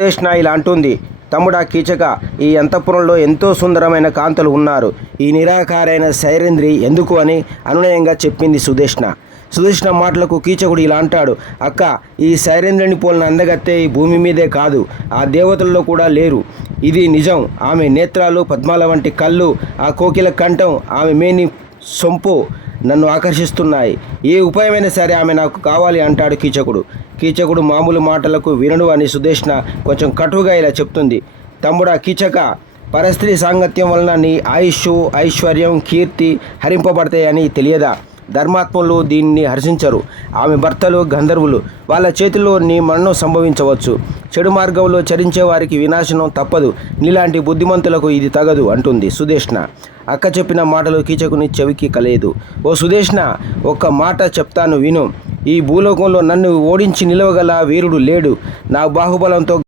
కృష్ణ ఇలా అంటుంది. తమ్ముడా కీచక, ఈ అంతఃపురంలో ఎంతో సుందరమైన కాంతలు ఉన్నారు. ఈ నిరాకారైన సైరేంద్రి ఎందుకు అని అనునయంగా చెప్పింది సుదేష్ణ. సుదేష్ణ మాటలకు కీచకుడు ఇలా అంటాడు. అక్క, ఈ సైరేంద్రుని పోలిన అందగత్తె ఈ భూమి మీదే కాదు, ఆ దేవతల్లో కూడా లేరు. ఇది నిజం. ఆమె నేత్రాలు, పద్మాల వంటి కళ్ళు, ఆ కోకిల కంఠం, ఆమె మేని సొంపు నన్ను ఆకర్షిస్తున్నాయి. ఏ ఉపాయమైనా సరే ఆమె నాకు కావాలి అంటాడు కీచకుడు. కీచకుడు మామూలు మాటలకు వినడు అని సుదేష్ణ కొంచెం కటువుగా ఇలా చెప్తుంది. తమ్ముడా కీచక, పరస్త్రీ సాంగత్యం వలన నీ ఆయుష్, ఐశ్వర్యం, కీర్తి హరింపబడతాయని తెలియదా? ధర్మాత్ములు దీన్ని హర్షించరు. ఆమె భర్తలు గంధర్వులు, వాళ్ళ చేతుల్లో నీ మరణం సంభవించవచ్చు. చెడు మార్గంలో చరించే వారికి వినాశనం తప్పదు. నీలాంటి బుద్ధిమంతులకు ఇది తగదు అంటుంది సుదేష్ణ. అక్క చెప్పిన మాటలు కీచకుని చెవికి కలేదు. ఓ సుదేష్ణ, ఒక్క మాట చెప్తాను విను. ఈ భూలోకంలో నన్ను ఓడించి నిలవగల వీరుడు లేడు. నా బాహుబలంతో